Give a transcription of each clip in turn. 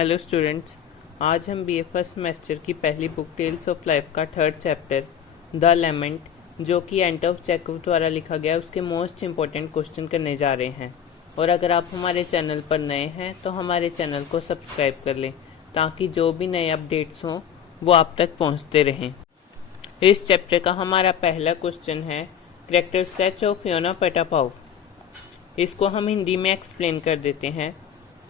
Hello students, आज हम BA first semester की पहली बुक टेल्स ऑफ लाइफ का थर्ड चैप्टर द लेमेंट, जो कि एंटोन चेखव द्वारा लिखा गया, उसके मोस्ट इम्पोर्टेंट क्वेश्चन करने जा रहे हैं। और अगर आप हमारे चैनल पर नए हैं तो हमारे चैनल को सब्सक्राइब कर लें ताकि जो भी नए अपडेट्स हों वो आप तक पहुंचते रहें। इस चैप्टर का हमारा पहला क्वेश्चन है कैरेक्टर स्केच ऑफ योना पेटापाव। इसको हम हिंदी में एक्सप्लेन कर देते हैं।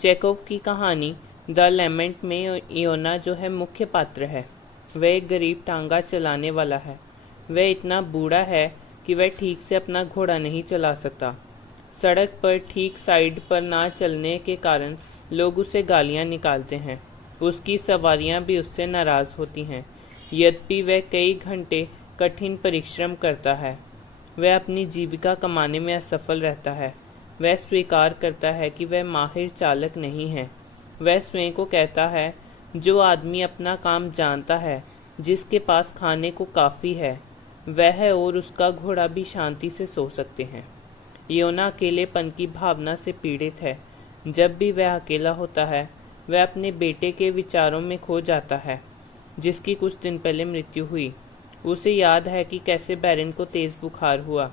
चेखव की कहानी द लेमेंट में योना जो है मुख्य पात्र है। वह एक गरीब टांगा चलाने वाला है। वह इतना बूढ़ा है कि वह ठीक से अपना घोड़ा नहीं चला सकता। सड़क पर ठीक साइड पर ना चलने के कारण लोग उसे गालियां निकालते हैं। उसकी सवारियां भी उससे नाराज होती हैं। यद्यपि वह कई घंटे कठिन परिश्रम करता है, वह अपनी जीविका कमाने में असफल रहता है। वह स्वीकार करता है कि वह माहिर चालक नहीं है। वह स्वयं को कहता है, जो आदमी अपना काम जानता है, जिसके पास खाने को काफ़ी है, वह और उसका घोड़ा भी शांति से सो सकते हैं। योना अकेलेपन की भावना से पीड़ित है। जब भी वह अकेला होता है, वह अपने बेटे के विचारों में खो जाता है, जिसकी कुछ दिन पहले मृत्यु हुई। उसे याद है कि कैसे बैरन को तेज बुखार हुआ,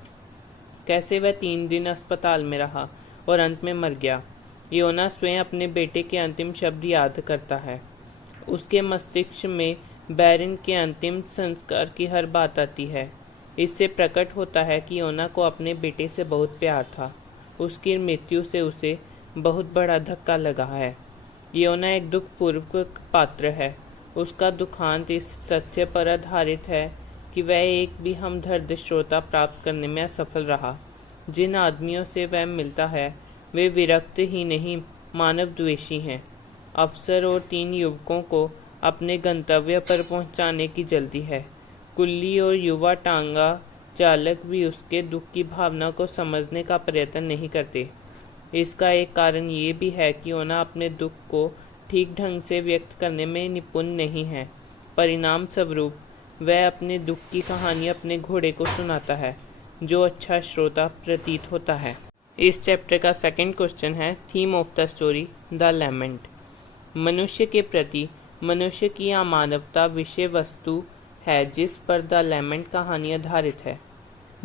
कैसे वह 3 दिन अस्पताल में रहा और अंत में मर गया। योना स्वयं अपने बेटे के अंतिम शब्द याद करता है। उसके मस्तिष्क में बैरन के अंतिम संस्कार की हर बात आती है। इससे प्रकट होता है कि योना को अपने बेटे से बहुत प्यार था। उसकी मृत्यु से उसे बहुत बड़ा धक्का लगा है। योना एक दुखपूर्ण पात्र है। उसका दुखांत इस तथ्य पर आधारित है कि वह एक भी हमदर्द श्रोता प्राप्त करने में असफल रहा। जिन आदमियों से वह मिलता है वे विरक्त ही नहीं, मानव द्वेषी हैं। अफसर और 3 युवकों को अपने गंतव्य पर पहुंचाने की जल्दी है। कुल्ली और युवा टांगा चालक भी उसके दुख की भावना को समझने का प्रयत्न नहीं करते। इसका एक कारण ये भी है कि योना अपने दुख को ठीक ढंग से व्यक्त करने में निपुण नहीं है। परिणाम स्वरूप वह अपने दुख की कहानी अपने घोड़े को सुनाता है, जो अच्छा श्रोता प्रतीत होता है। इस चैप्टर का सेकंड क्वेश्चन है theme of the story the lament. मनुष्य के प्रति मनुष्य की अमानवता विषय वस्तु है जिस पर द लेमेंट कहानी आधारित है।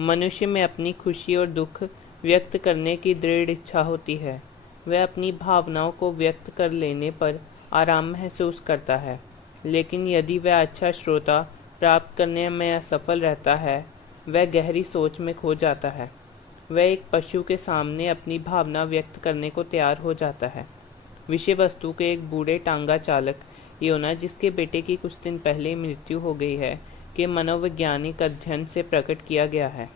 मनुष्य में अपनी खुशी और दुख व्यक्त करने की दृढ़ इच्छा होती है। वह अपनी भावनाओं को व्यक्त कर लेने पर आराम महसूस करता है, लेकिन यदि वह अच्छा श्रोता प्राप्त करने में असफल रहता है, वह गहरी सोच में खो जाता है। वह एक पशु के सामने अपनी भावना व्यक्त करने को तैयार हो जाता है। विषय वस्तु के एक बूढ़े टांगा चालक योना, जिसके बेटे की कुछ दिन पहले मृत्यु हो गई है, के मनोवैज्ञानिक अध्ययन से प्रकट किया गया है।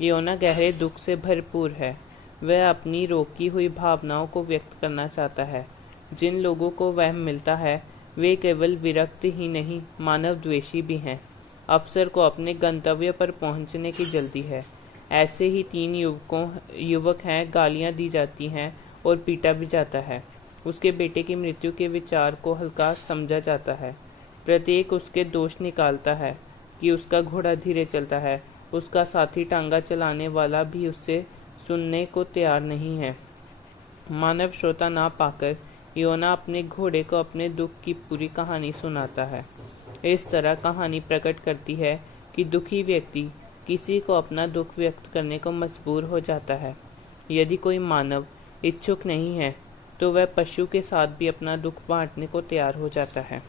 योना गहरे दुख से भरपूर है। वह अपनी रोकी हुई भावनाओं को व्यक्त करना चाहता है। जिन लोगों को वह मिलता है वे केवल विरक्त ही नहीं, मानव द्वेषी भी हैं। अफसर को अपने गंतव्य पर पहुंचने की जल्दी है। ऐसे ही 3 युवक हैं, गालियां दी जाती हैं और पीटा भी जाता है। उसके बेटे की मृत्यु के विचार को हल्का समझा जाता है। प्रत्येक उसके दोष निकालता है कि उसका घोड़ा धीरे चलता है। उसका साथी टांगा चलाने वाला भी उससे सुनने को तैयार नहीं है। मानव श्रोता ना पाकर योना अपने घोड़े को अपने दुख की पूरी कहानी सुनाता है। इस तरह कहानी प्रकट करती है कि दुखी व्यक्ति किसी को अपना दुख व्यक्त करने को मजबूर हो जाता है। यदि कोई मानव इच्छुक नहीं है तो वह पशु के साथ भी अपना दुख बांटने को तैयार हो जाता है।